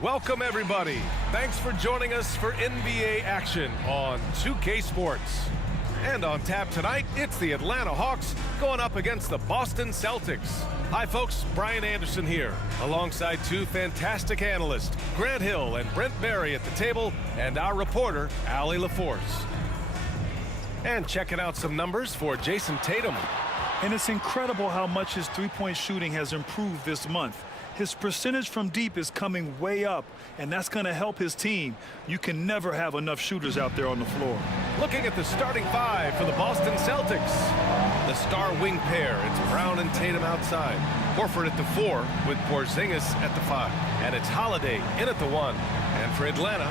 Welcome, everybody. Thanks for joining us for NBA action on 2K Sports. And on tap tonight, it's the Atlanta Hawks going up against the Boston Celtics. Hi, folks. Brian Anderson here, alongside two fantastic analysts, Grant Hill and Brent Barry at the table, and our reporter, Allie LaForce. And checking out some numbers for Jason Tatum. And it's incredible how much his three-point shooting has improved this month. His percentage from deep is coming way up, and that's going to help his team. You can never have enough shooters out there on the floor. Looking at the starting five for the Boston Celtics. The star wing pair, it's Brown and Tatum outside. Horford at the 4 with Porzingis at the 5. And it's Holiday in at the 1. And for Atlanta,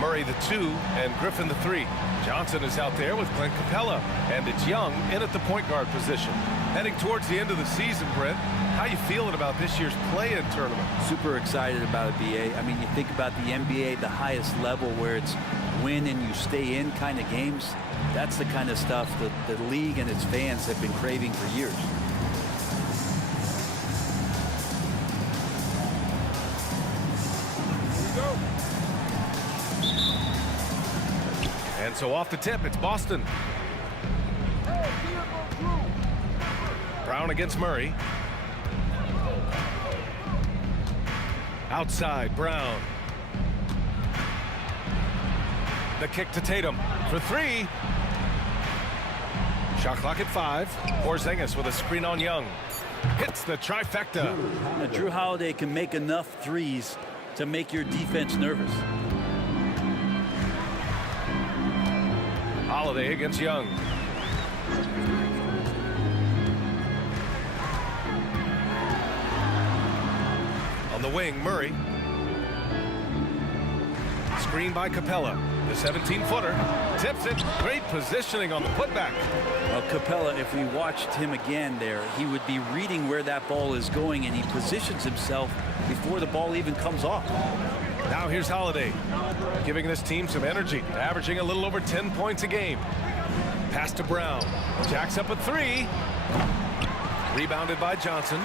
Murray the 2 and Griffin the 3. Johnson is out there with Clint Capella. And it's Young in at the point guard position. Heading towards the end of the season, Brent, how you feeling about this year's play-in tournament? Super excited about it, BA. I mean, you think about the NBA, the highest level where it's win and you stay in kind of games. That's the kind of stuff that the league and its fans have been craving for years. And so off the tip, it's Boston. Brown against Murray. Outside, Brown. The kick to Tatum for 3. Shot clock at 5. Porzingis with a screen on Young. Hits the trifecta. Now, Drew Holiday can make enough threes to make your defense nervous. Holiday against Young. On the wing, Murray. Screen by Capella. The 17-footer tips it. Great positioning on the putback. Well, Capella, if we watched him again there, he would be reading where that ball is going, and he positions himself before the ball even comes off. Now here's Holiday, giving this team some energy, averaging a little over 10 points a game. Pass to Brown. Jacks up a 3. Rebounded by Johnson.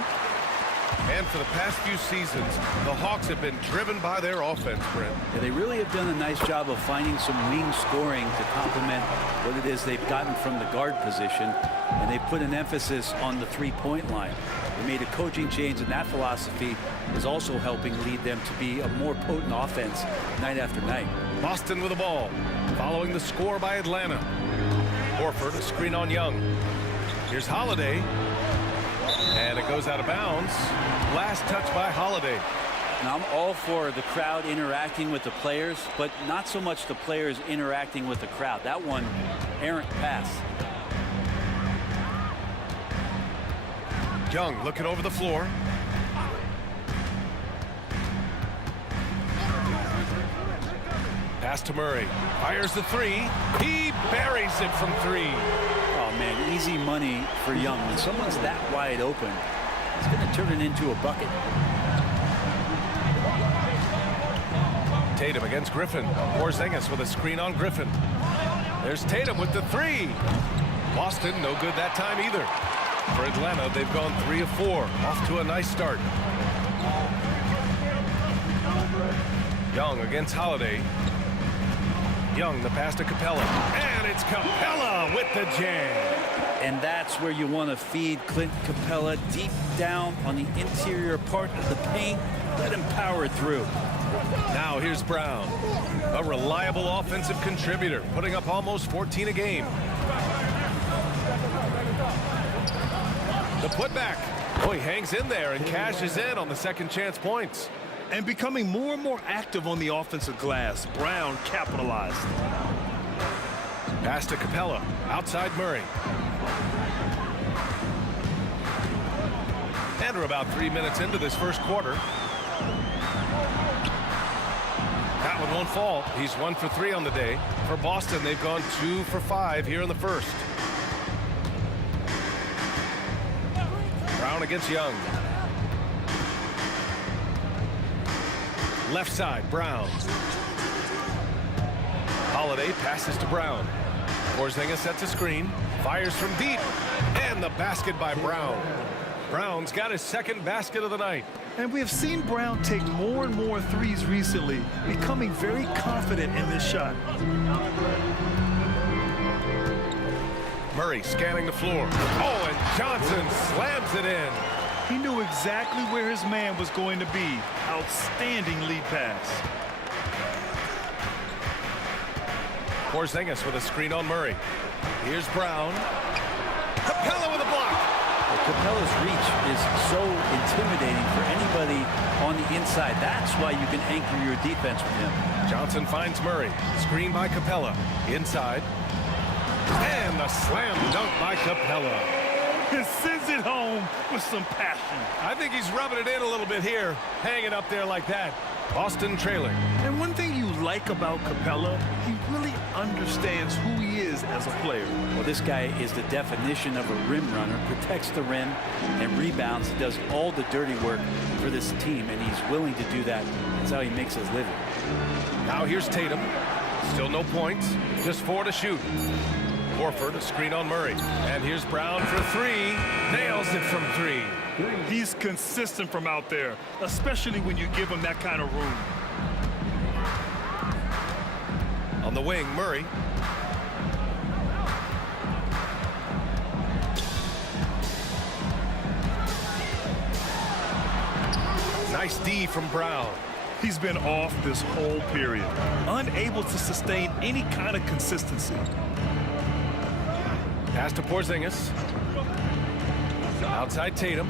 And for the past few seasons, the Hawks have been driven by their offense, Brent. Yeah, they really have done a nice job of finding some wing scoring to complement what it is they've gotten from the guard position, and they put an emphasis on the three-point line. They made a coaching change, and that philosophy is also helping lead them to be a more potent offense night after night. Boston with the ball, following the score by Atlanta. Horford, a screen on Young. Here's Holiday. And it goes out of bounds. Last touch by Holiday. Now, I'm all for the crowd interacting with the players, but not so much the players interacting with the crowd. That one, errant pass. Young looking over the floor. Pass to Murray. Fires the 3. He buries it from 3. Oh, man, easy money for Young. When someone's that wide open, he's going to turn it into a bucket. Tatum against Griffin. Porzingis with a screen on Griffin. There's Tatum with the 3. Boston, no good that time either. For Atlanta, they've gone 3 of 4. Off to a nice start. Young against Holiday. Young, the pass to Capella. And it's Capella with the jam. And that's where you want to feed Clint Capella, deep down on the interior part of the paint. Let him power through. Now here's Brown, a reliable offensive contributor, putting up almost 14 a game. The putback. Oh, he hangs in there and cashes in on the second chance points. And becoming more and more active on the offensive glass, Brown capitalized. Pass to Capella, outside Murray. And we're about 3 minutes into this first quarter. That one won't fall. He's 1 for 3 on the day. For Boston, they've gone 2 for 5 here in the first. Brown against Young. Left side, Brown. Holiday passes to Brown. Porzingis sets a screen, fires from deep, and the basket by Brown. Brown's got his second basket of the night. And we have seen Brown take more and more threes recently, becoming very confident in this shot. Murray scanning the floor. Oh, and Johnson slams it in. He knew exactly where his man was going to be. Outstanding lead pass. Porzingis with a screen on Murray. Here's Brown. Capella with a block. Well, Capella's reach is so intimidating for anybody on the inside. That's why you can anchor your defense with him. Johnson finds Murray. Screen by Capella. Inside. And a slam dunk by Capella. He sends it home with some passion. I think he's rubbing it in a little bit here. Hanging up there like that. Boston trailing. And one thing you like about Capella, he really understands who he is as a player. Well, this guy is the definition of a rim runner, protects the rim and rebounds, does all the dirty work for this team, and he's willing to do that. That's how he makes his living. Now here's Tatum. Still no points, just 4 to shoot. Horford, a screen on Murray. And here's Brown for 3. Nails it from 3. He's consistent from out there, especially when you give him that kind of room. On the wing, Murray. Nice D from Brown. He's been off this whole period, unable to sustain any kind of consistency. Pass to Porzingis. Outside Tatum.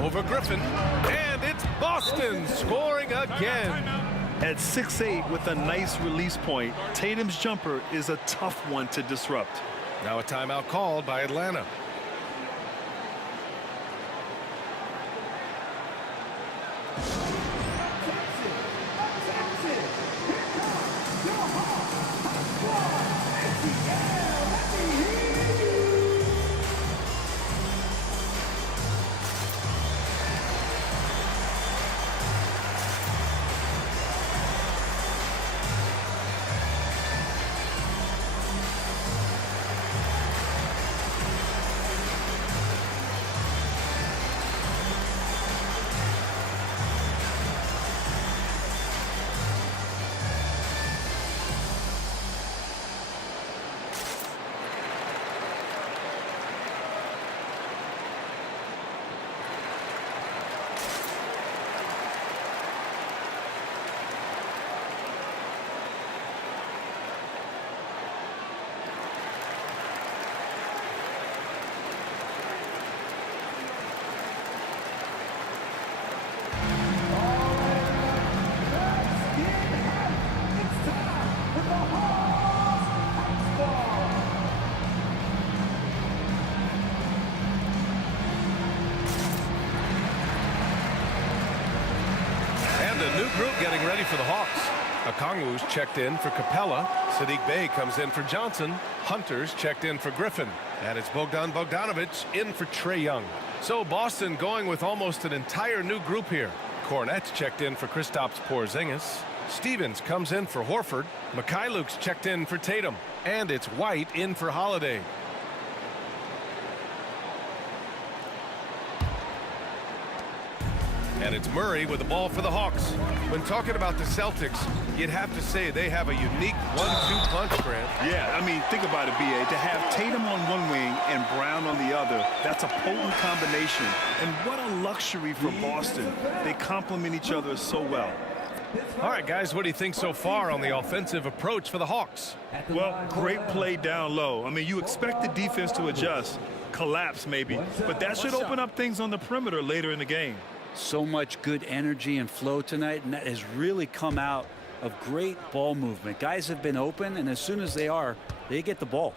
Over Griffin. And it's Boston scoring again. At 6'8" with a nice release point, Tatum's jumper is a tough one to disrupt. Now a timeout called by Atlanta. Group getting ready for the Hawks. Okongwu's checked in for Capella. Saddiq Bey comes in for Johnson. Hunter's checked in for Griffin. And it's Bogdan Bogdanovic in for Trae Young. So Boston going with almost an entire new group here. Kornet's checked in for Kristaps Porzingis. Stevens comes in for Horford. Mikhailuk's checked in for Tatum. And it's White in for Holiday. And it's Murray with the ball for the Hawks. When talking about the Celtics, you'd have to say they have a unique 1-2 punch, Grant. Yeah, I mean, think about it, B.A. To have Tatum on one wing and Brown on the other, that's a potent combination. And what a luxury for Boston. They complement each other so well. All right, guys, what do you think so far on the offensive approach for the Hawks? Well, great play down low. I mean, you expect the defense to adjust, collapse maybe, but that should open up things on the perimeter later in the game. So much good energy and flow tonight, and that has really come out of great ball movement. Guys have been open, and as soon as they are, they get the ball.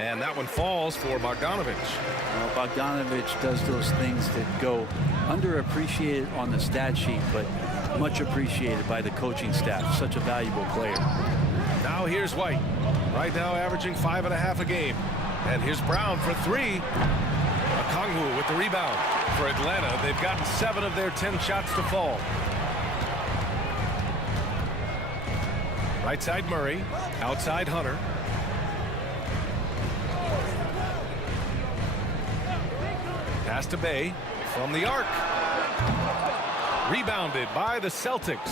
And that one falls for Bogdanovic. Well, Bogdanovic does those things that go underappreciated on the stat sheet, but much appreciated by the coaching staff. Such a valuable player. Now here's White. Right now averaging 5.5 a game. And here's Brown for 3. Okongwu with the rebound. For Atlanta, they've gotten 7 of their 10 shots to fall. Right side Murray. Outside Hunter. Pass to Bay from the arc. Rebounded by the Celtics.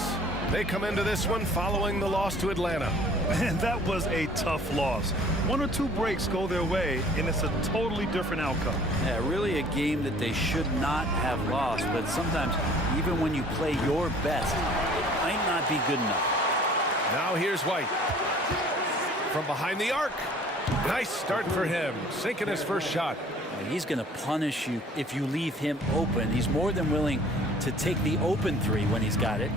They come into this one following the loss to Atlanta. And that was a tough loss. One or two breaks go their way, and it's a totally different outcome. Yeah, really a game that they should not have lost, but sometimes even when you play your best, it might not be good enough. Now here's White. From behind the arc. Nice start for him, sinking his first shot. He's going to punish you if you leave him open. He's more than willing to take the open three when he's got it.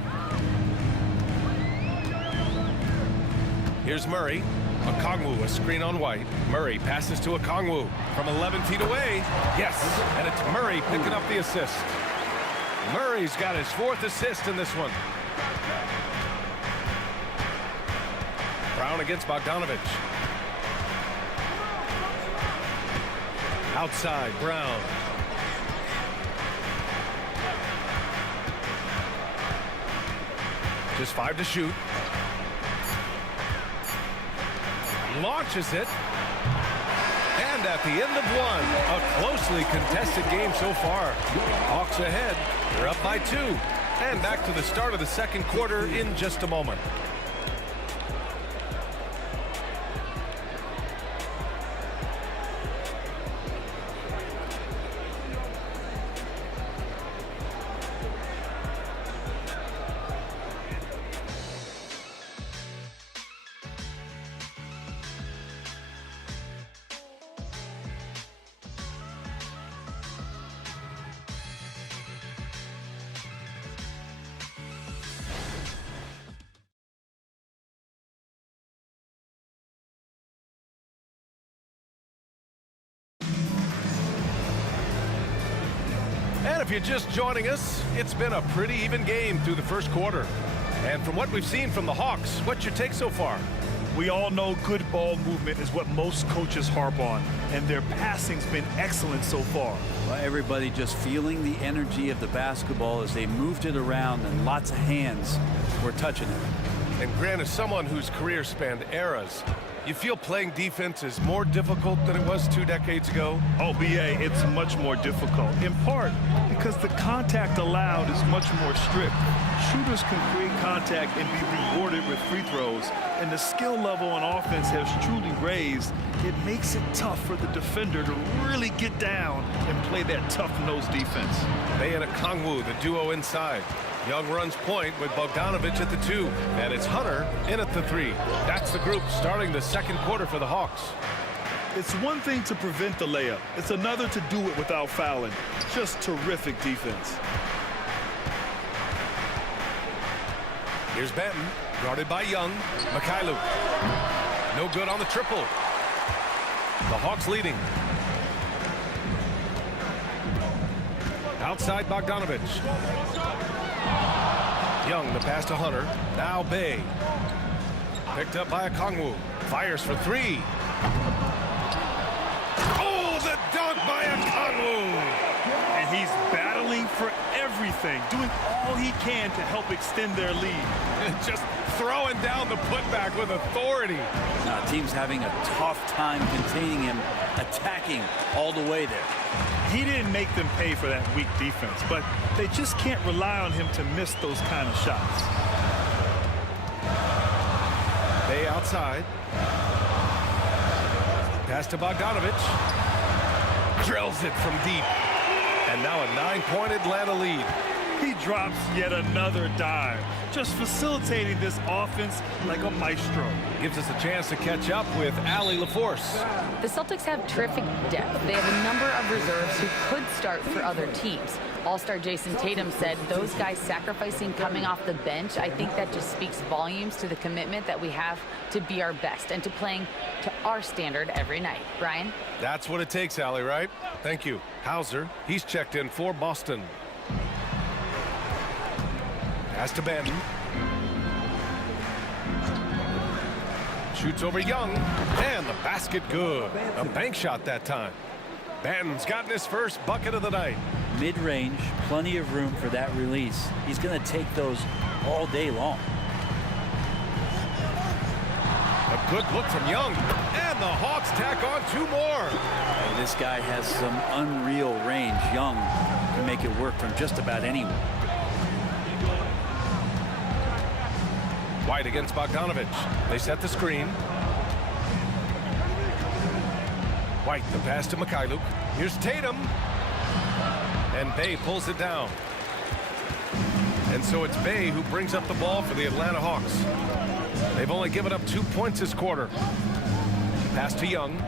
Here's Murray. Okongwu, a screen on White. Murray passes to Okongwu from 11 feet away. Yes, and it's Murray picking up the assist. Murray's got his 4th assist in this one. Brown against Bogdanovich. Outside, Brown. Just 5 to shoot. Launches it. And at the end of one, a closely contested game so far. Hawks ahead. They're up by 2. And back to the start of the second quarter in just a moment. And if you're just joining us, it's been a pretty even game through the first quarter. And from what we've seen from the Hawks, what's your take so far? We all know good ball movement is what most coaches harp on, and their passing's been excellent so far. Well, everybody just feeling the energy of the basketball as they moved it around, and lots of hands were touching it. And Grant, as someone whose career spanned eras, you feel playing defense is more difficult than it was 2 decades ago? Oh, BA, it's much more difficult, in part because the contact allowed is much more strict. Shooters can create contact and be rewarded with free throws, and the skill level on offense has truly raised. It makes it tough for the defender to really get down and play that tough-nosed defense. Bay and Okongwu, the duo inside. Young runs point with Bogdanovich at the 2, and it's Hunter in at the 3. That's the group starting the second quarter for the Hawks. It's one thing to prevent the layup. It's another to do it without fouling. Just terrific defense. Here's Benton, guarded by Young. Mikhailuk. No good on the triple. The Hawks leading. Outside Bogdanovich. Young, the pass to Hunter. Now Bay. Picked up by Okongwu. Fires for 3. Oh, the dunk by Okongwu! And he's battling for everything, doing all he can to help extend their lead. Just throwing down the putback with authority. Team's having a tough time containing him, attacking all the way there. He didn't make them pay for that weak defense, but they just can't rely on him to miss those kind of shots. Bay outside. Pass to Bogdanovich. Drills it from deep. And now a 9-point Atlanta lead. He drops yet another dive, just facilitating this offense like a maestro. Gives us a chance to catch up with Allie LaForce. The Celtics have terrific depth. They have a number of reserves who could start for other teams. All-star Jason Tatum said those guys sacrificing coming off the bench, I think that just speaks volumes to the commitment that we have to be our best and to playing to our standard every night. Brian? That's what it takes, Allie, right? Thank you. Hauser, he's checked in for Boston. Pass to Benton. Shoots over Young, and the basket good. A bank shot that time. Benton's gotten his first bucket of the night. Mid-range, plenty of room for that release. He's going to take those all day long. Good look from Young. And the Hawks tack on 2 more. And this guy has some unreal range. Young can make it work from just about anywhere. White against Bogdanovich. They set the screen. White, the pass to Mikhailuk. Here's Tatum. And Bay pulls it down. And so it's Bay who brings up the ball for the Atlanta Hawks. They've only given up 2 points this quarter. Pass to Young.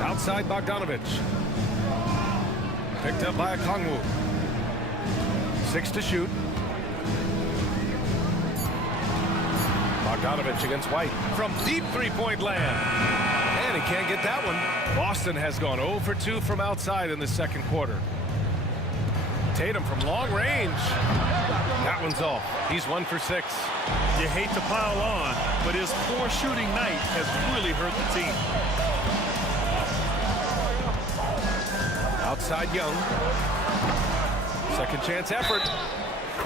Outside Bogdanovich. Picked up by Okongwu. 6 to shoot. Bogdanovich against White from deep three-point land. And he can't get that one. Boston has gone 0 for 2 from outside in the second quarter. Tatum from long range. That one's off. He's 1 for 6. You hate to pile on, but his poor shooting night has really hurt the team. Outside Young. Second chance effort.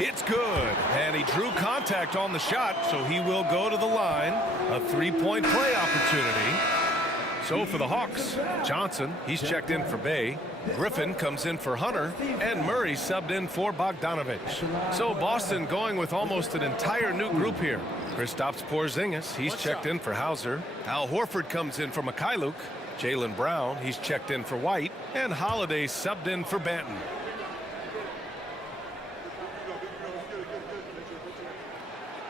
It's good. And he drew contact on the shot, so he will go to the line. A 3-point play opportunity. So for the Hawks, Johnson, he's checked in for Bay. Griffin comes in for Hunter, and Murray subbed in for Bogdanovich. So Boston going with almost an entire new group here. Kristaps Porzingis, he's checked in for Hauser. Al Horford comes in for Mikhailuk. Jaylen Brown, he's checked in for White, and Holiday subbed in for Banton.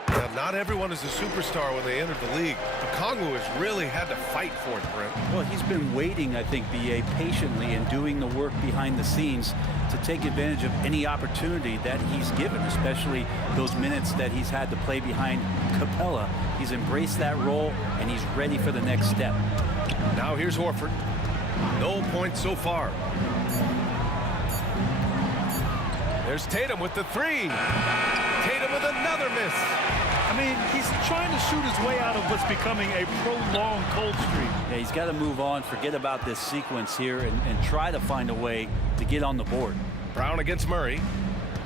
Now, not everyone is a superstar when they entered the league. Okongwu has really had to fight for it, Brent. Well, he's been waiting, I think, B.A., patiently and doing the work behind the scenes to take advantage of any opportunity that he's given, especially those minutes that he's had to play behind Capella. He's embraced that role, and he's ready for the next step. Now here's Horford. No points so far. There's Tatum with the 3. Tatum with another miss. I mean, he's trying to shoot his way out of what's becoming a prolonged cold streak. Yeah, he's got to move on, forget about this sequence here, and try to find a way to get on the board. Brown against Murray.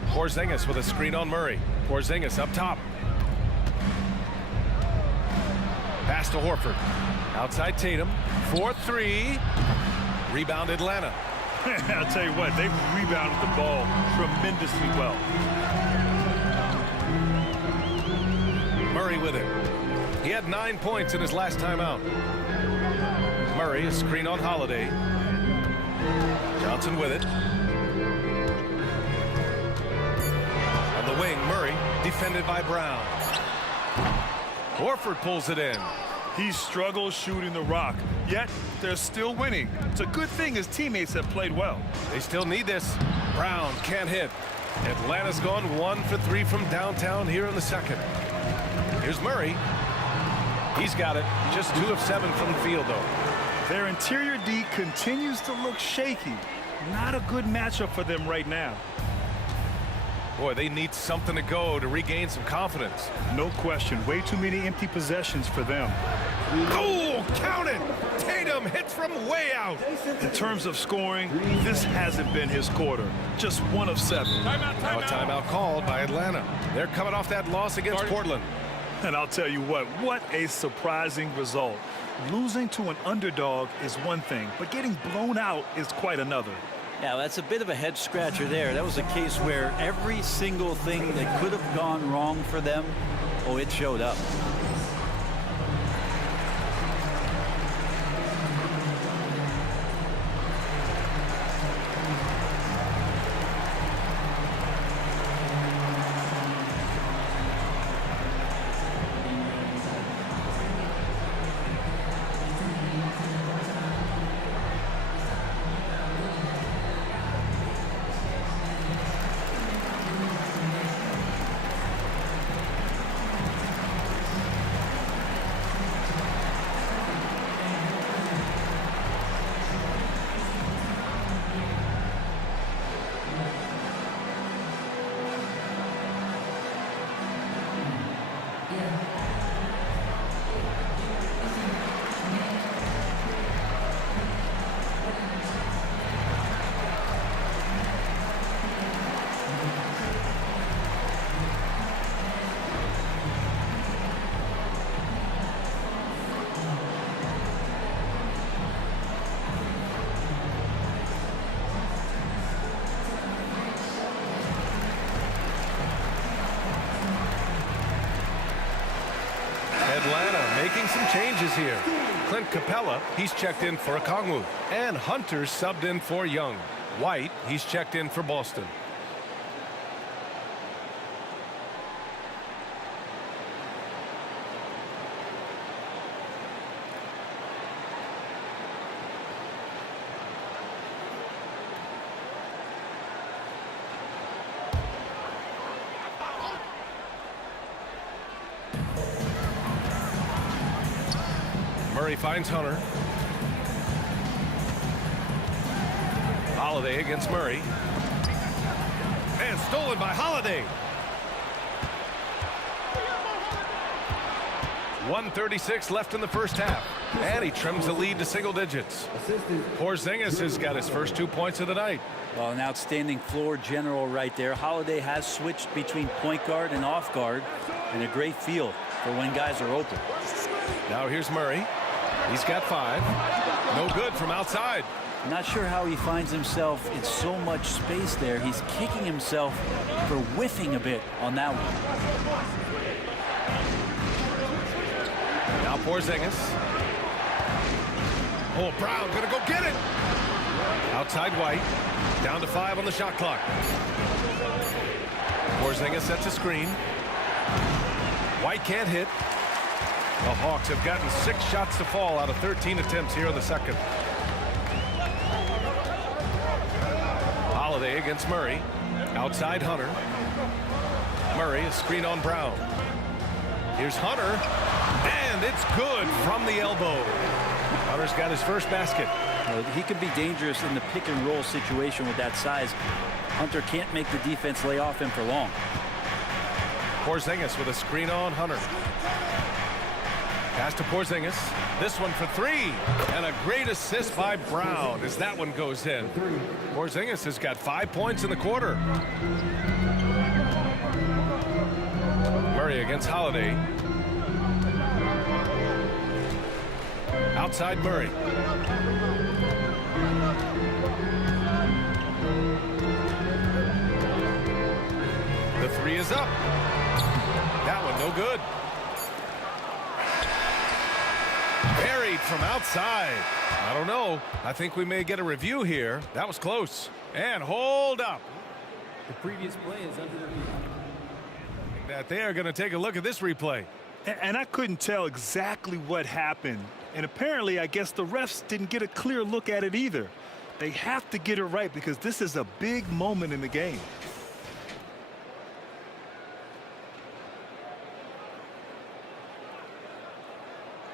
Porzingis with a screen on Murray. Porzingis up top. Pass to Horford. Outside Tatum. 4-3. Rebound Atlanta. I'll tell you what, they've rebounded the ball tremendously well. Murray with it. He had 9 points in his last time out. Murray, a screen on Holiday. Johnson with it. On the wing, Murray, defended by Brown. Horford pulls it in. He struggles shooting the rock, yet they're still winning. It's a good thing his teammates have played well. They still need this. Brown can't hit. Atlanta's gone 1 for 3 from downtown here in the second. Here's Murray. He's got it. Just 2 of 7 from the field, though. Their interior D continues to look shaky. Not a good matchup for them right now. Boy, they need something to go to regain some confidence. No question. Way too many empty possessions for them. Oh, count it! Tatum hits from way out. In terms of scoring, this hasn't been his quarter. Just 1 of 7. Now a timeout called by Atlanta. They're coming off that loss against Portland. And I'll tell you what a surprising result. Losing to an underdog is one thing, but getting blown out is quite another. Yeah, that's a bit of a head scratcher there. That was a case where every single thing that could have gone wrong for them, oh, it showed up. changes here. Clint Capella, he's checked in for Okongwu. And Hunter's subbed in for Young. White, he's checked in for Boston. Murray finds Hunter. Holiday against Murray. And stolen by Holiday. 1:36 left in the first half. And he trims the lead to single digits. Porzingis has got his first 2 points of the night. Well, an outstanding floor general right there. Holiday has switched between point guard and off guard, and a great feel for when guys are open. Now here's Murray. He's got 5. No good from outside. Not sure how he finds himself in so much space there. He's kicking himself for whiffing a bit on that one. Now Porzingis. Oh, Brown gonna go get it. Outside White. Down to 5 on the shot clock. Porzingis sets a screen. White can't hit. The Hawks have gotten 6 shots to fall out of 13 attempts here in the second. Holiday against Murray. Outside Hunter. Murray, a screen on Brown. Here's Hunter. And it's good from the elbow. Hunter's got his first basket. He could be dangerous in the pick and roll situation with that size. Hunter can't make the defense lay off him for long. Porzingis with a screen on Hunter. Pass to Porzingis. This one for 3. And a great assist by Brown as that one goes in. Porzingis has got 5 points in the quarter. Murray against Holiday. Outside Murray. The 3 is up. That one no good. Buried from outside. I don't know. I think we may get a review here. That was close. And hold up. The previous play is under review. That they are going to take a look at this replay. And I couldn't tell exactly what happened. And apparently, I guess the refs didn't get a clear look at it either. They have to get it right because this is a big moment in the game.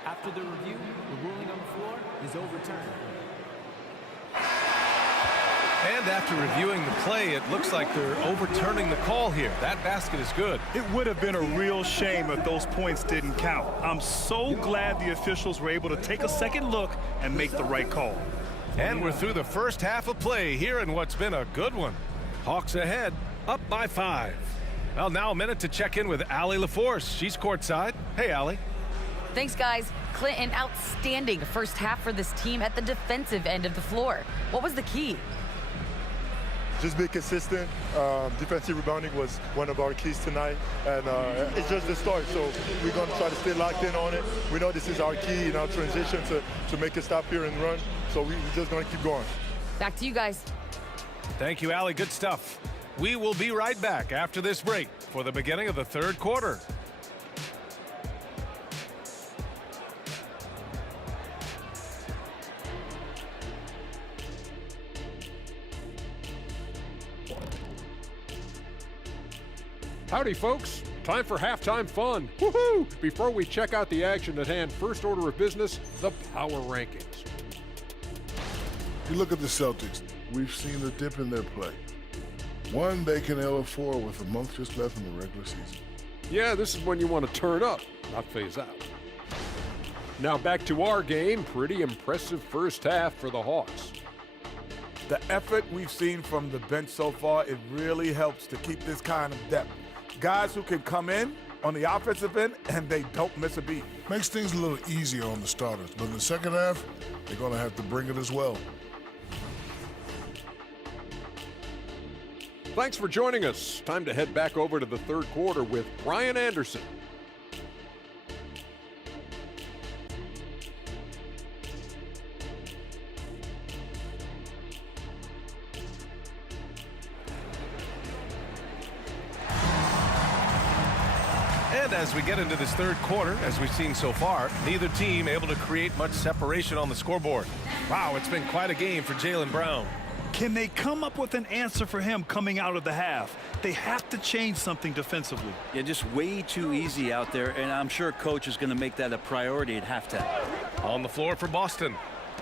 After the review, the ruling on the floor is overturned. And after reviewing the play, it looks like they're overturning the call here. That basket is good. It would have been a real shame if those points didn't count. I'm so glad the officials were able to take a second look and make the right call. And we're through the first half of play here in what's been a good one. Hawks ahead, up by 5. Well, now a minute to check in with Allie LaForce. She's courtside. Hey, Allie. Thanks, guys. Clint, an outstanding first half for this team at the defensive end of the floor. What was the key? Just be consistent. Defensive rebounding was one of our keys tonight, and it's just the start. So we're going to try to stay locked in on it. We know this is our key in our transition to make a stop here and run. So we're just going to keep going. Back to you guys. Thank you, Allie. Good stuff. We will be right back after this break for the beginning of the third quarter. Howdy, folks. Time for halftime fun. Woohoo! Before we check out the action at hand, first order of business, the power rankings. You look at the Celtics. We've seen the dip in their play. One they can ill afford with a month just left in the regular season. Yeah, this is when you want to turn up, not phase out. Now back to our game. Pretty impressive first half for the Hawks. The effort we've seen from the bench so far, it really helps to keep this kind of depth. Guys who can come in on the offensive end and they don't miss a beat. Makes things a little easier on the starters, but in the second half, they're going to have to bring it as well. Thanks for joining us. Time to head back over to the third quarter with Brian Anderson. And as we get into this third quarter, as we've seen so far, neither team able to create much separation on the scoreboard. Wow, it's been quite a game for Jaylen Brown. Can they come up with an answer for him coming out of the half? They have to change something defensively. Yeah, just way too easy out there, and I'm sure coach is going to make that a priority at halftime. On the floor for Boston,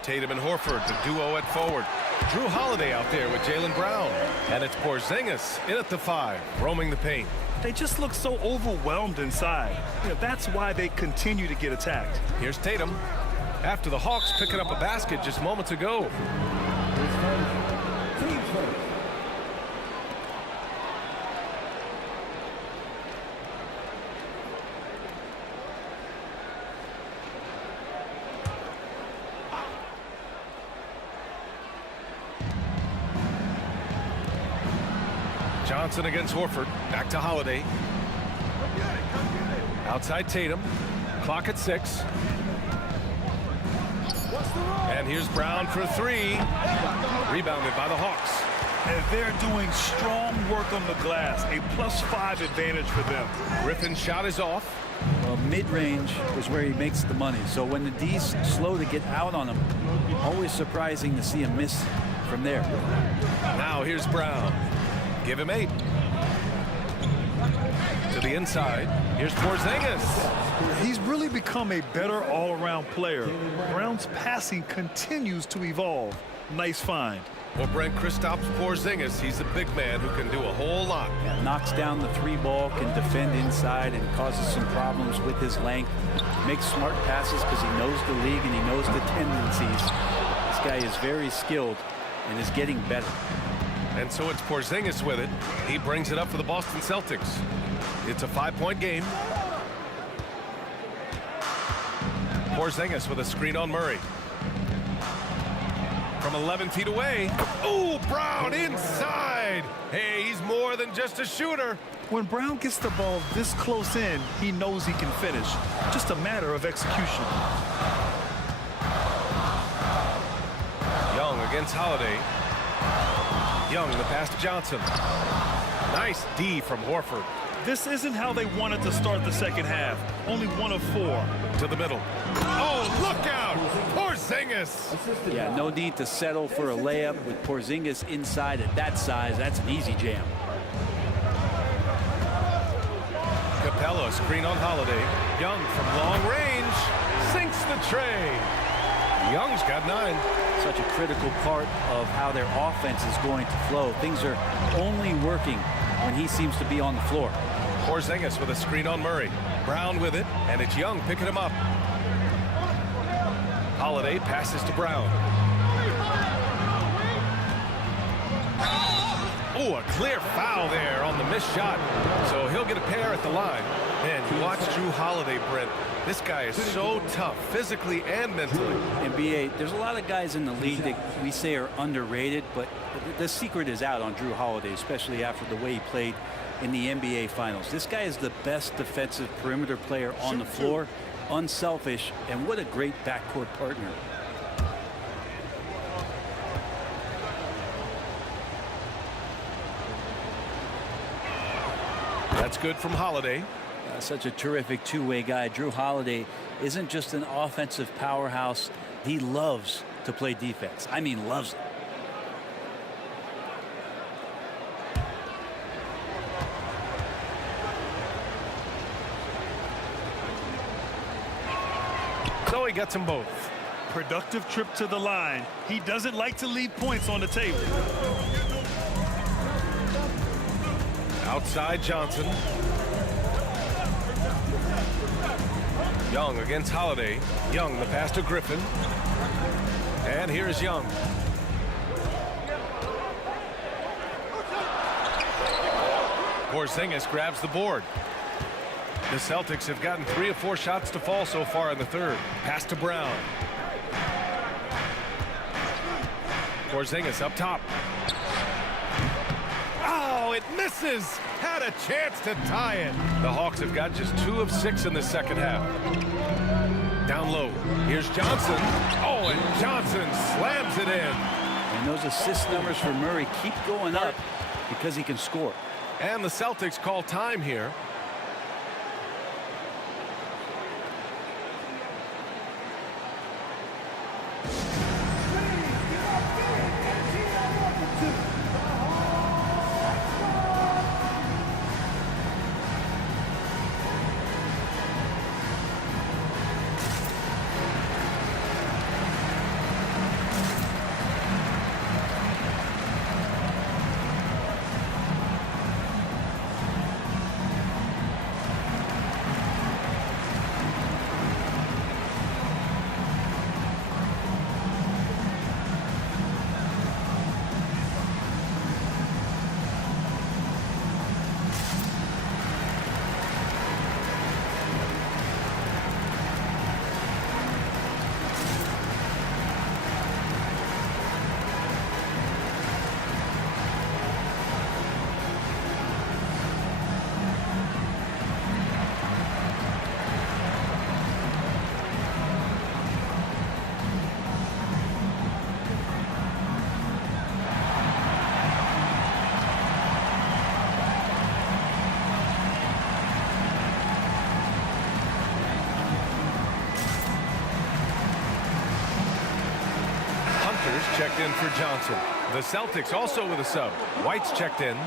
Tatum and Horford, the duo at forward. Drew Holiday out there with Jaylen Brown. And it's Porzingis in at the 5, roaming the paint. They just look so overwhelmed inside. That's why they continue to get attacked. Here's Tatum after the Hawks picking up a basket just moments ago. Johnson against Horford. Back to Holiday. Outside Tatum. Clock at 6. And here's Brown for 3. Rebounded by the Hawks. And they're doing strong work on the glass. A +5 advantage for them. Griffin's shot is off. Well, mid-range is where he makes the money. So when the D's slow to get out on him, always surprising to see him miss from there. Now here's Brown. Give him 8. To the inside. Here's Porzingis. He's really become a better all-around player. Brown's passing continues to evolve. Nice find. Well, Brent, Kristaps Porzingis, he's a big man who can do a whole lot. Yeah, knocks down the 3 ball, can defend inside, and causes some problems with his length. Makes smart passes because he knows the league and he knows the tendencies. This guy is very skilled and is getting better. And so it's Porzingis with it. He brings it up for the Boston Celtics. It's a 5-point game. Porzingis with a screen on Murray. From 11 feet away. Ooh, Brown inside. Hey, he's more than just a shooter. When Brown gets the ball this close in, he knows he can finish. Just a matter of execution. Young against Holiday. Young, the pass to Johnson. Nice D from Horford. This isn't how they wanted to start the second half. Only 1 of 4. To the middle. Oh, look out! Porzingis! Yeah, no need to settle for a layup with Porzingis inside at that size. That's an easy jam. Capella, screen on Holiday. Young from long range. Sinks the tray. Young's got 9. Such a critical part of how their offense is going to flow. Things are only working when he seems to be on the floor. Porzingis with a screen on Murray. Brown with it, and it's Young picking him up. Holiday passes to Brown. Oh, a clear foul there on the missed shot. So he'll get a pair at the line. Man, you watch Drew Holiday, Brent. This guy is so tough, physically and mentally. NBA, there's a lot of guys in the league that we say are underrated, but the secret is out on Drew Holiday, especially after the way he played in the NBA Finals. This guy is the best defensive perimeter player on the floor, unselfish, and what a great backcourt partner. That's good from Holiday. Such a terrific two-way guy. Drew Holiday isn't just an offensive powerhouse. He loves to play defense. I mean, loves it. So he gets them both. Productive trip to the line. He doesn't like to leave points on the table. Outside Johnson. Young against Holiday. Young, the pass to Griffin. And here's Young. Porzingis grabs the board. The Celtics have gotten 3 of 4 shots to fall so far in the third. Pass to Brown. Porzingis up top. Oh, it misses. Had a chance to tie it. The Hawks have got just 2 of 6 in the second half. Down low. Here's Johnson. Oh, and Johnson slams it in. And those assist numbers for Murray keep going up because he can score. And the Celtics call time here. Walters checked in for Johnson. The Celtics also with a sub. White's checked in.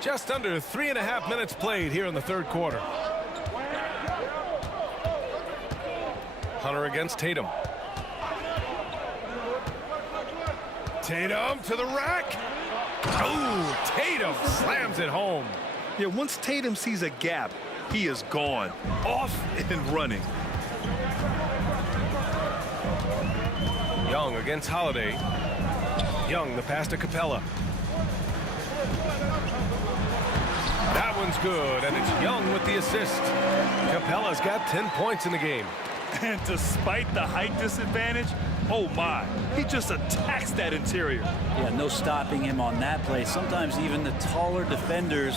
Just under 3.5 minutes played here in the third quarter. Hunter against Tatum. Tatum to the rack. Oh, Tatum slams it home. Yeah, once Tatum sees a gap, he is gone. Off and running. Young against Holiday. Young, the pass to Capella. That one's good, and it's Young with the assist. Capella's got 10 points in the game. And despite the height disadvantage, oh my, he just attacks that interior. Yeah, no stopping him on that play. Sometimes even the taller defenders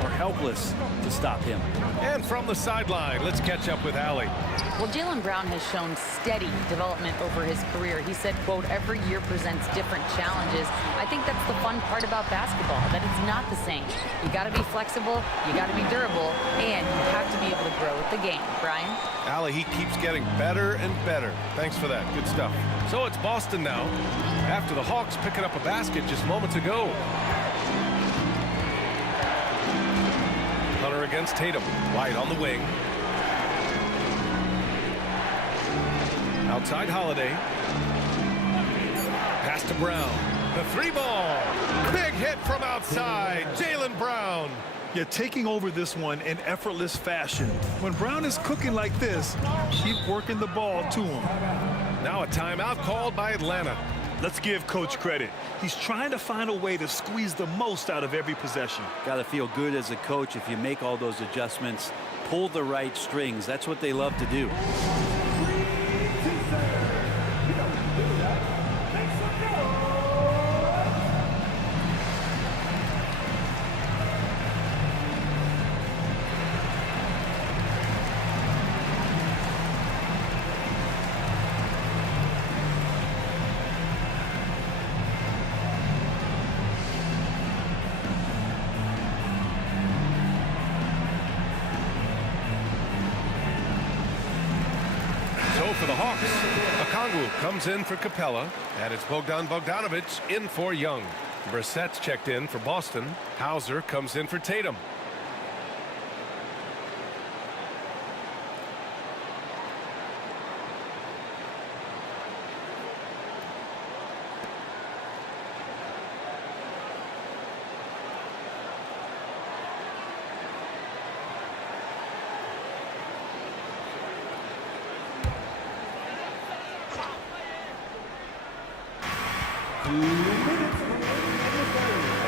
are helpless to stop him. And from the sideline, let's catch up with Allie. Well, Jaylen Brown has shown steady development over his career. He said, quote, every year presents different challenges. I think that's the fun part about basketball, that it's not the same. You got to be flexible, you got to be durable, and you have to be able to grow with the game. Brian? Allie, he keeps getting better and better. Thanks for that. Good stuff. So it's Boston now, after the Hawks picking up a basket just moments ago. Hunter against Tatum. White on the wing. Outside Holiday. Pass to Brown. The three ball. Big hit from outside. Jaylen Brown. Yeah, taking over this one in effortless fashion. When Brown is cooking like this, keep working the ball to him. Now a timeout called by Atlanta. Let's give Coach credit. He's trying to find a way to squeeze the most out of every possession. Got to feel good as a coach if you make all those adjustments, pull the right strings. That's what they love to do. For the Hawks, Okongwu comes in for Capella, and it's Bogdanovic in for Young. Brissett's checked in for Boston. Hauser comes in for Tatum.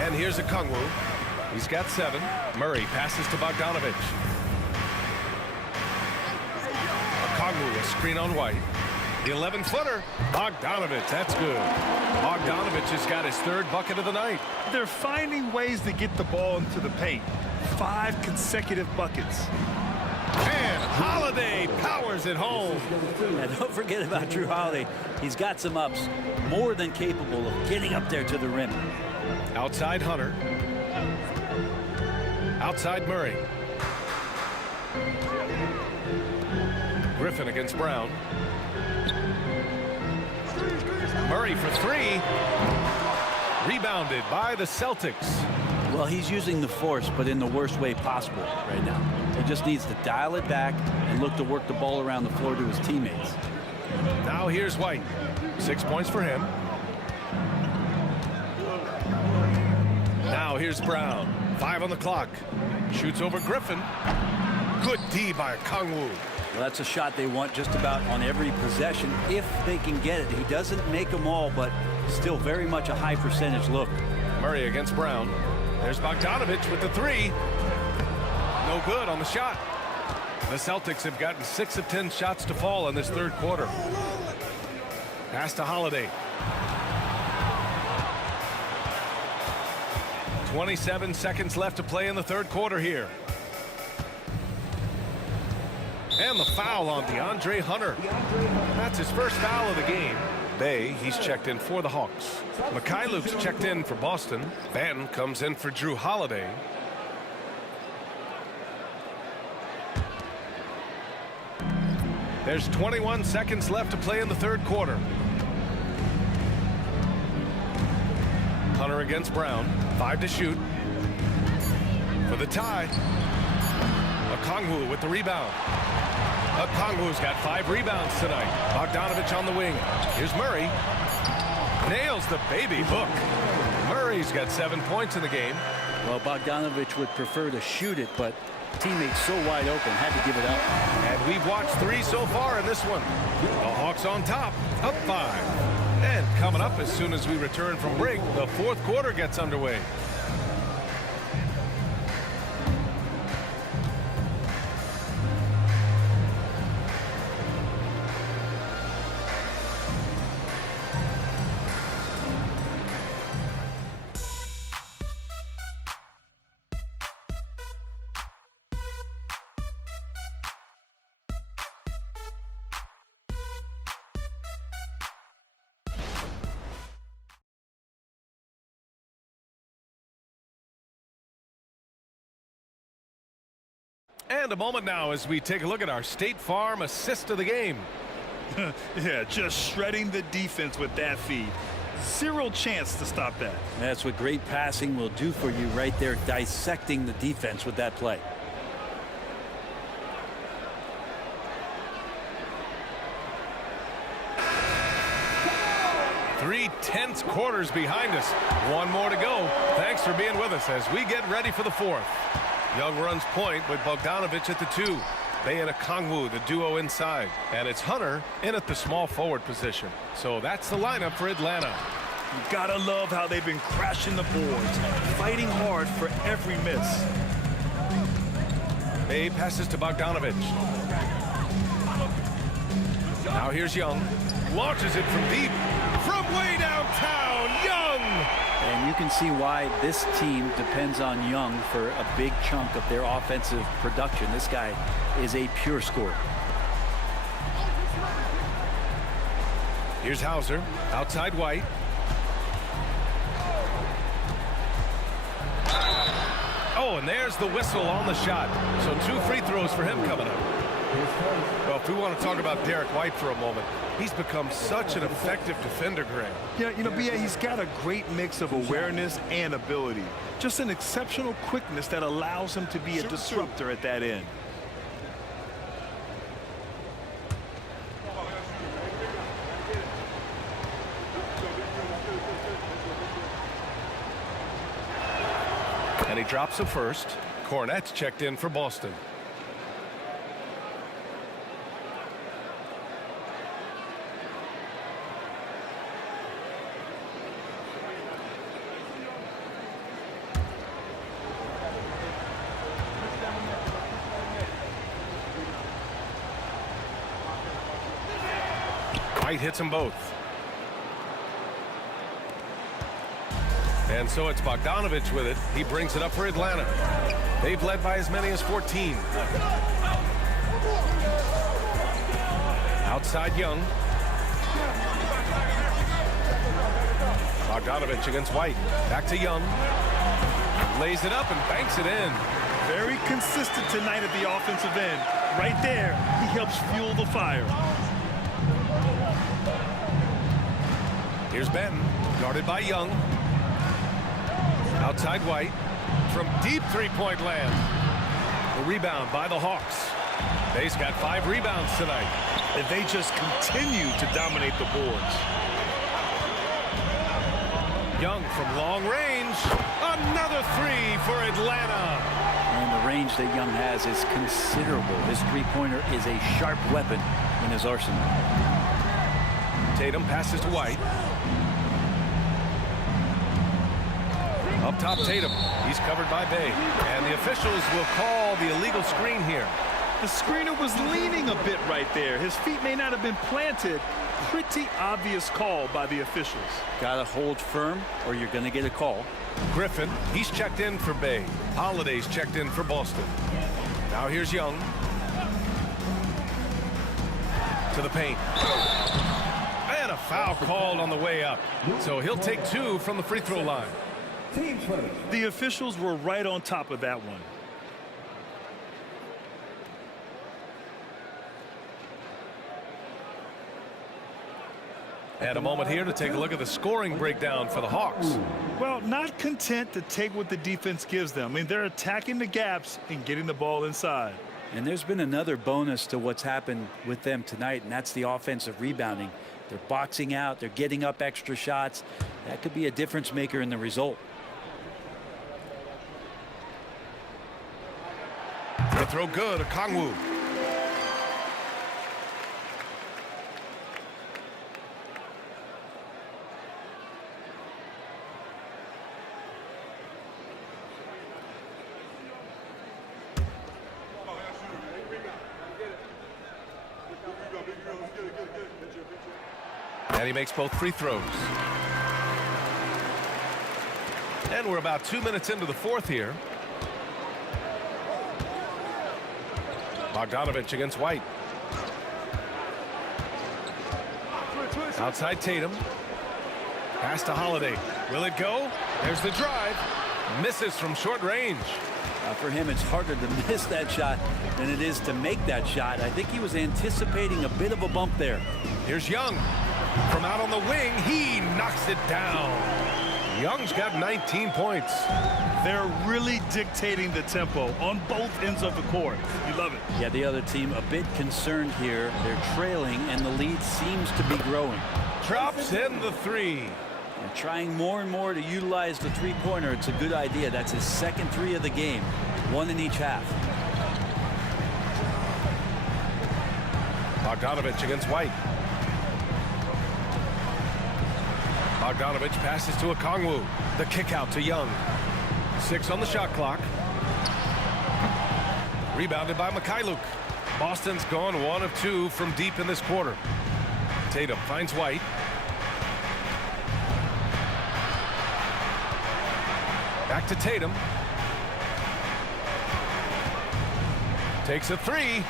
And here's Okongwu. He's got 7. Murray passes to Bogdanovic. Okongwu, a screen on White. The 11-footer. Bogdanovic, that's good. Bogdanovic has got his 3rd bucket of the night. They're finding ways to get the ball into the paint. 5 consecutive buckets. And Holiday powers it home. And don't forget about Drew Holiday. He's got some ups, more than capable of getting up there to the rim. Outside Hunter. Outside Murray. Griffin against Brown. Murray for 3. Rebounded by the Celtics. Well, he's using the force, but in the worst way possible right now. He just needs to dial it back and look to work the ball around the floor to his teammates. Now here's White. 6 points for him. Now here's Brown. 5 on the clock. Shoots over Griffin. Good D by Okongwu. Well, that's a shot they want just about on every possession if they can get it. He doesn't make them all, but still very much a high percentage look. Murray against Brown. There's Bogdanovic with the 3. No good on the shot. The Celtics have gotten 6 of 10 shots to fall in this third quarter. Pass to Holiday. 27 seconds left to play in the third quarter here. And the foul on DeAndre Hunter. That's his first foul of the game. Bay, he's checked in for the Hawks. Luke's checked in for Boston. Banton comes in for Drew Holiday. There's 21 seconds left to play in the third quarter. Hunter against Brown. 5 to shoot. For the tie. Okongwu with the rebound. Okongwu's got 5 rebounds tonight. Bogdanovich on the wing. Here's Murray. Nails the baby hook. Murray's got 7 points in the game. Well, Bogdanovich would prefer to shoot it, but teammates so wide open, had to give it up. And we've watched 3 so far in this one. The Hawks on top, up 5. And coming up as soon as we return from break, the fourth quarter gets underway. And a moment now as we take a look at our State Farm assist of the game. Yeah, just shredding the defense with that feed. 0 chance to stop that. That's what great passing will do for you right there, dissecting the defense with that play. Three tense quarters behind us. 1 more to go. Thanks for being with us as we get ready for the fourth. Young runs point with Bogdanovich at the 2. Bay and Okongwu, the duo inside. And it's Hunter in at the small forward position. So that's the lineup for Atlanta. You gotta love how they've been crashing the boards, fighting hard for every miss. Bay passes to Bogdanovich. Now here's Young. Launches it from deep. From way downtown, Young! And you can see why this team depends on Young for a big chunk of their offensive production. This guy is a pure scorer. Here's Hauser, outside White. Oh, and there's the whistle on the shot. So 2 free throws for him coming up. Well, if we want to talk about Derek White for a moment, he's become such an effective defender, Greg. Yeah, you know, B.A., he's got a great mix of awareness and ability. Just an exceptional quickness that allows him to be a disruptor at that end. And he drops the first. Cornette's checked in for Boston. White hits them both. And so it's Bogdanovich with it. He brings it up for Atlanta. They've led by as many as 14. Outside Young. Bogdanovich against White. Back to Young. Lays it up and banks it in. Very consistent tonight at the offensive end. Right there, he helps fuel the fire. Here's Benton, guarded by Young. Outside White. From deep three-point land. The rebound by the Hawks. Bay's got 5 rebounds tonight. And they just continue to dominate the boards. Young from long range. Another 3 for Atlanta. And the range that Young has is considerable. This three-pointer is a sharp weapon in his arsenal. Tatum passes to White. Up top, Tatum. He's covered by Bay. And the officials will call the illegal screen here. The screener was leaning a bit right there. His feet may not have been planted. Pretty obvious call by the officials. Gotta hold firm or you're gonna get a call. Griffin, he's checked in for Bay. Holiday's checked in for Boston. Now here's Young. to the paint. And a foul called on the way up. So he'll take 2 from the free throw line. The officials were right on top of that one. And a moment here to take a look at the scoring breakdown for the Hawks. Well, not content to take what the defense gives them. I mean, they're attacking the gaps and getting the ball inside. And there's been another bonus to what's happened with them tonight, and that's the offensive rebounding. They're boxing out. They're getting up extra shots. That could be a difference maker in the result. The throw good, Okongwu. And he makes both free throws. And we're about 2 minutes into the fourth here. Bogdanovich against White. Outside Tatum. Pass to Holiday. Will it go? There's the drive. Misses from short range. For him, it's harder to miss that shot than it is to make that shot. I think he was anticipating a bit of a bump there. Here's Young. From out on the wing, he knocks it down. Young's got 19 points. They're really dictating the tempo on both ends of the court. You love it. Yeah, the other team a bit concerned here. They're trailing, and the lead seems to be growing. Drops in the 3. They're trying more and more to utilize the three-pointer. It's a good idea. That's his second 3 of the game, 1 in each half. Bogdanovich against White. Bogdanovich passes to Okongwu. The kick out to Young. 6 on the shot clock. Rebounded by Mikhailuk. Boston's gone 1 of 2 from deep in this quarter. Tatum finds White. Back to Tatum. Takes a 3.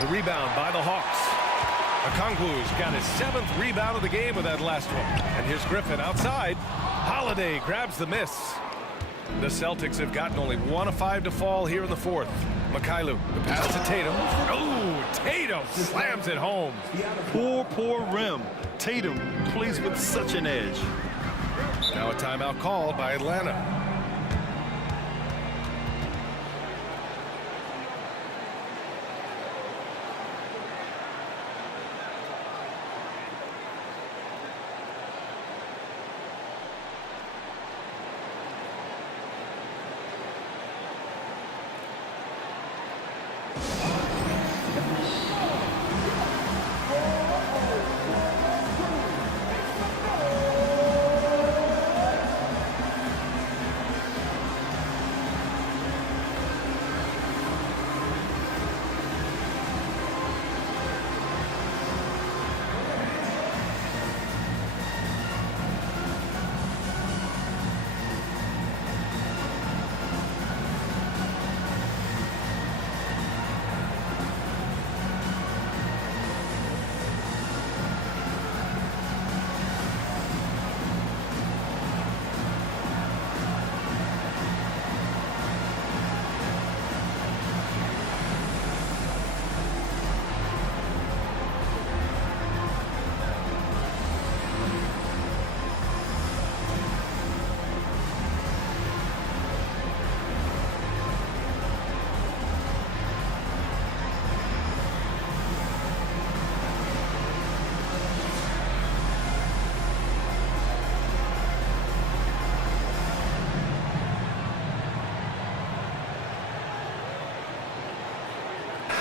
The rebound by the Hawks. Okongwu's got his 7th rebound of the game with that last one. And here's Griffin outside. Holiday grabs the miss. The Celtics have gotten only 1 of 5 to fall here in the fourth. Mikhailuk, the pass to Tatum. Oh, Tatum slams it home. Poor rim. Tatum plays with such an edge. Now a timeout called by Atlanta.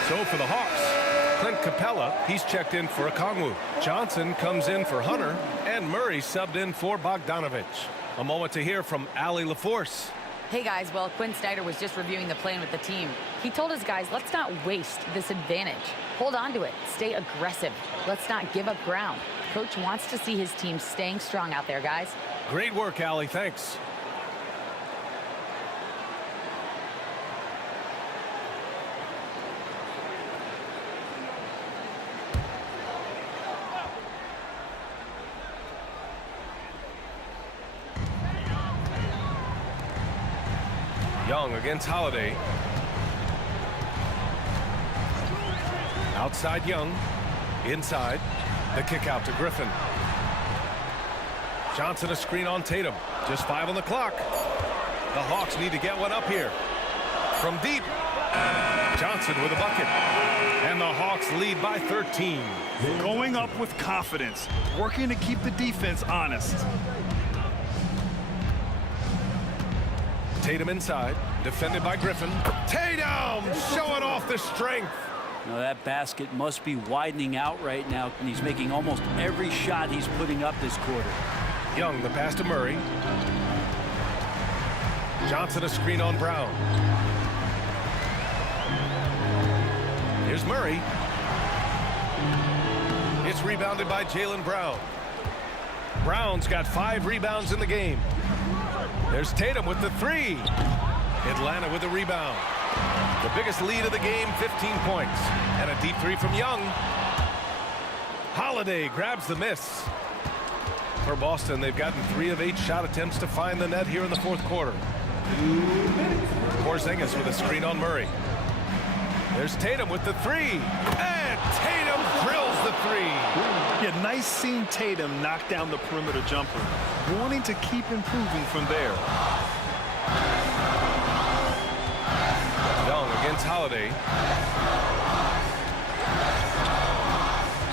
So for the Hawks, Clint Capella, he's checked in for Okongwu. Johnson comes in for Hunter, and Murray subbed in for Bogdanovich. A moment to hear from Allie LaForce. Hey guys, well, Quinn Snyder was just reviewing the plan with the team. He told his guys, let's not waste this advantage. Hold on to it. Stay aggressive. Let's not give up ground. Coach wants to see his team staying strong out there, guys. Great work, Allie. Thanks. Young against Holiday. Outside Young. Inside. The kick out to Griffin. Johnson a screen on Tatum. Just 5 on the clock. The Hawks need to get one up here. From deep. Johnson with a bucket. And the Hawks lead by 13. Going up with confidence. Working to keep the defense honest. Tatum inside. Defended by Griffin. Tatum showing off the strength. Now that basket must be widening out right now, and he's making almost every shot he's putting up this quarter. Young, the pass to Murray. Johnson a screen on Brown. Here's Murray. It's rebounded by Jaylen Brown. Brown's got 5 rebounds in the game. There's Tatum with the 3. Atlanta with the rebound. The biggest lead of the game, 15 points. And a deep 3 from Young. Holiday grabs the miss. For Boston, they've gotten 3 of 8 shot attempts to find the net here in the fourth quarter. Porzingis with a screen on Murray. There's Tatum with the 3. And Tatum drills the 3. Yeah, nice seeing Tatum knock down the perimeter jumper. Wanting to keep improving from there. Young against Holiday.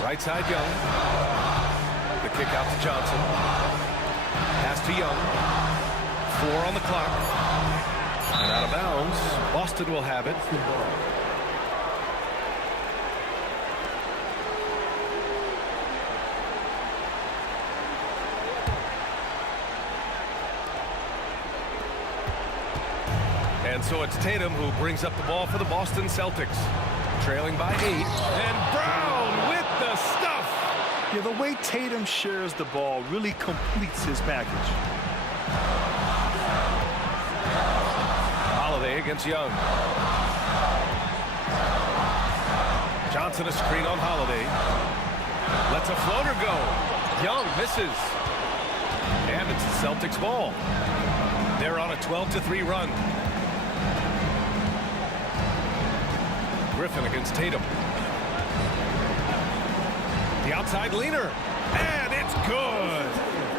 Right side Young. The kick out to Johnson. Pass to Young. 4 on the clock. And out of bounds. Boston will have it. And so it's Tatum who brings up the ball for the Boston Celtics. Trailing by 8. And Brown with the stuff. Yeah, the way Tatum shares the ball really completes his package. Holiday against Young. Johnson a screen on Holiday. Lets a floater go. Young misses. And it's the Celtics ball. They're on a 12-3 run. Griffin against Tatum. The outside leaner. And it's good.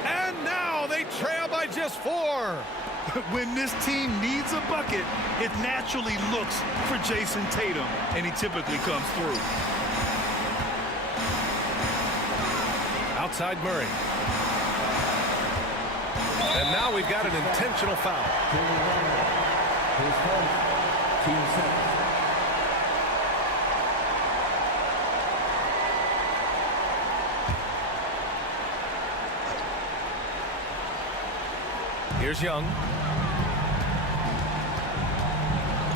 And now they trail by just 4. When this team needs a bucket, it naturally looks for Jason Tatum, and he typically comes through. Outside Murray. And now we've got an intentional foul. Here's Young.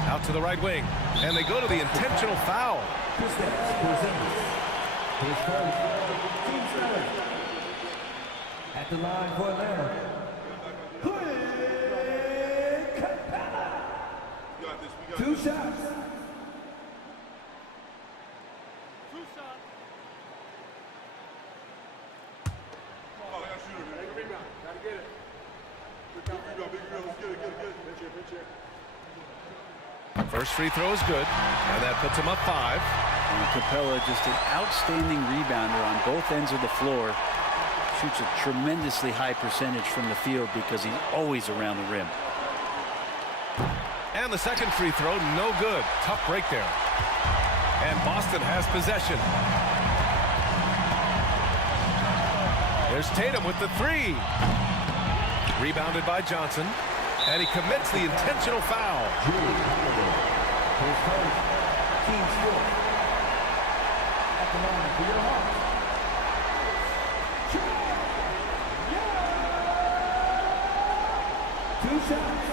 Out to the right wing. And they go to the intentional foul. At the line for Atlanta. Two shots. First free throw is good, and that puts him up 5. And Capella, just an outstanding rebounder on both ends of the floor. Shoots a tremendously high percentage from the field because he's always around the rim. And the second free throw, no good. Tough break there. And Boston has possession. There's Tatum with the 3. Rebounded by Johnson. And he commits the intentional foul. Team score. At the line for your Hawks. Two shots.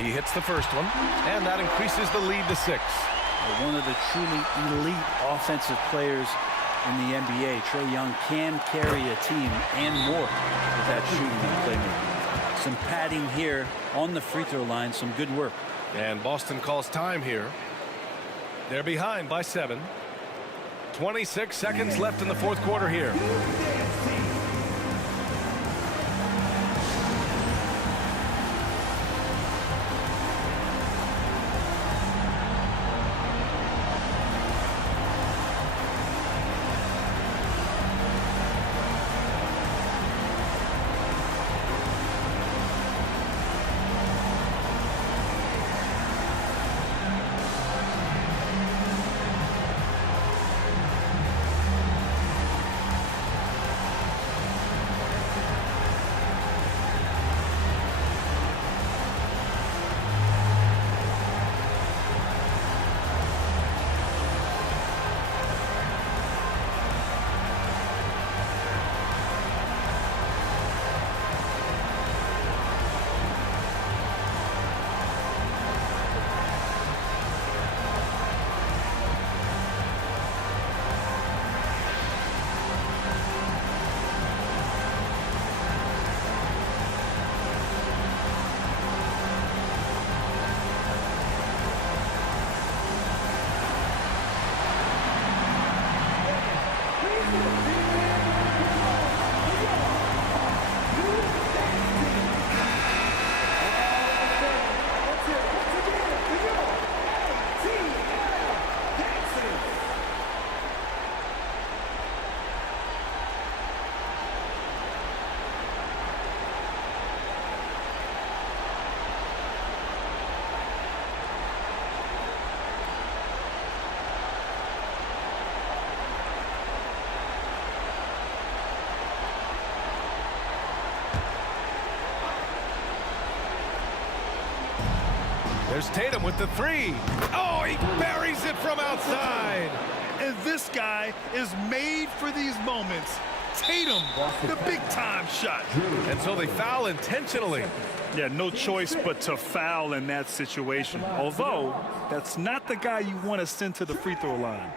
He hits the first one, and that increases the lead to 6. One of the truly elite offensive players in the NBA. Trae Young can carry a team and more with that shooting and playmaking. Some padding here on the free throw line, some good work. And Boston calls time here. They're behind by 7. 26 seconds left in the fourth quarter here. There's Tatum with the 3. Oh, he buries it from outside. And this guy is made for these moments. Tatum, the big-time shot. And so they foul intentionally. Yeah, no choice but to foul in that situation. Although, that's not the guy you want to send to the free throw line.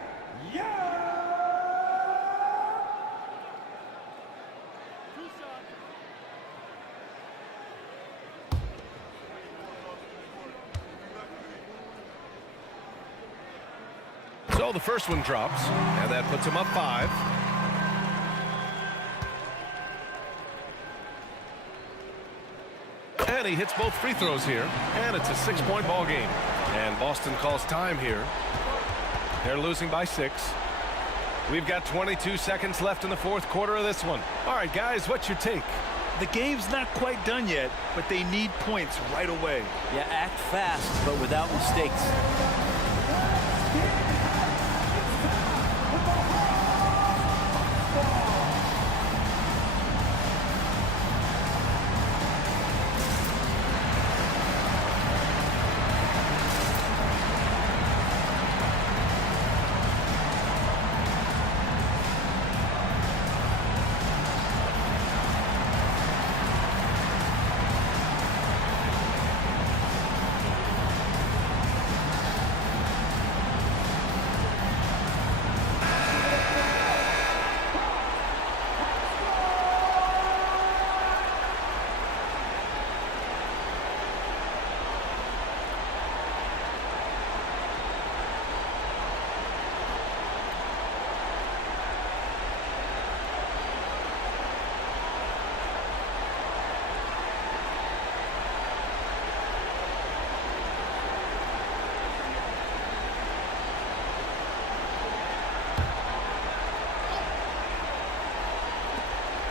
So the first one drops, and that puts him up 5. And he hits both free throws here, and it's a 6-point ball game. And Boston calls time here. They're losing by 6. We've got 22 seconds left in the fourth quarter of this one. All right, guys, what's your take? The game's not quite done yet, but they need points right away. Yeah, act fast, but without mistakes.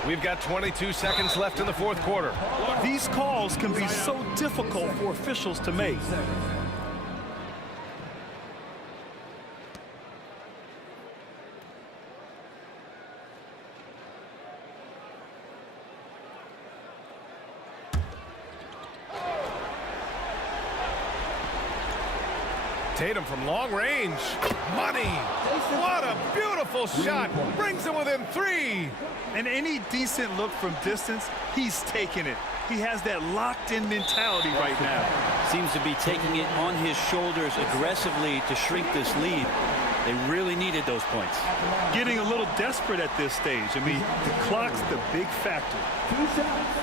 We've got 22 seconds left in the fourth quarter. These calls can be so difficult for officials to make. Tatum from long range. Money. What a beautiful shot. Brings him within 3. And any decent look from distance, he's taking it. He has that locked-in mentality right now. Seems to be taking it on his shoulders aggressively to shrink this lead. They really needed those points. Getting a little desperate at this stage. I mean, the clock's the big factor. 2 shots.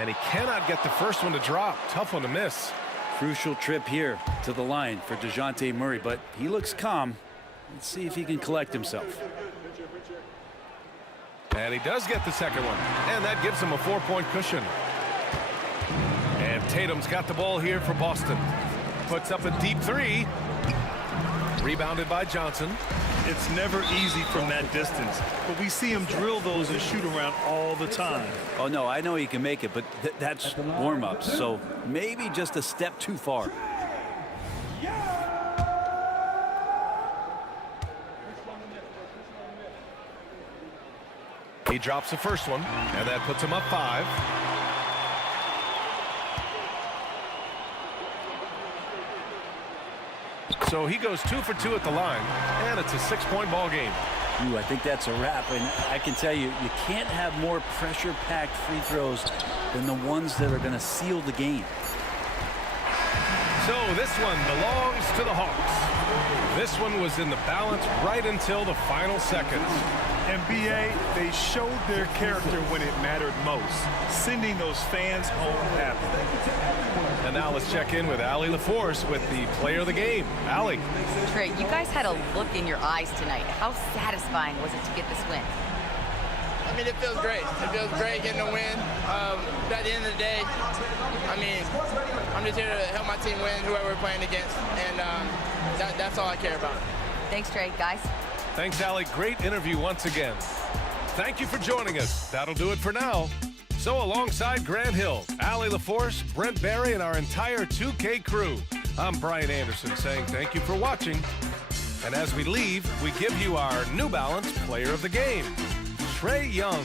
And he cannot get the first one to drop. Tough one to miss. Crucial trip here to the line for DeJounte Murray, but he looks calm. Let's see if he can collect himself. And he does get the second one. And that gives him a 4-point cushion. And Tatum's got the ball here for Boston. Puts up a deep three. Rebounded by Johnson. It's never easy from that distance, but we see him drill those and shoot around all the time. Oh, no, I know he can make it, but that's warm-ups, so maybe just a step too far. He drops the first one, and that puts him up 5. So he goes 2 for 2 at the line, and it's a 6-point ball game. Ooh, I think that's a wrap, and I can tell you, you can't have more pressure-packed free throws than the ones that are going to seal the game. So this one belongs to the Hawks. This one was in the balance right until the final seconds. And BA, they showed their character when it mattered most, sending those fans home happy. And now let's check in with Allie LaForce with the player of the game. Allie. Trey, you guys had a look in your eyes tonight. How satisfying was it to get this win? I mean, it feels great. It feels great getting a win. But at the end of the day, I mean, I'm just here to help my team win, whoever we're playing against, and that's all I care about. Thanks, Trey. Guys? Thanks, Allie. Great interview once again. Thank you for joining us. That'll do it for now. So alongside Grant Hill, Allie LaForce, Brent Barry, and our entire 2K crew, I'm Brian Anderson saying thank you for watching. And as we leave, we give you our New Balance Player of the Game, Trae Young.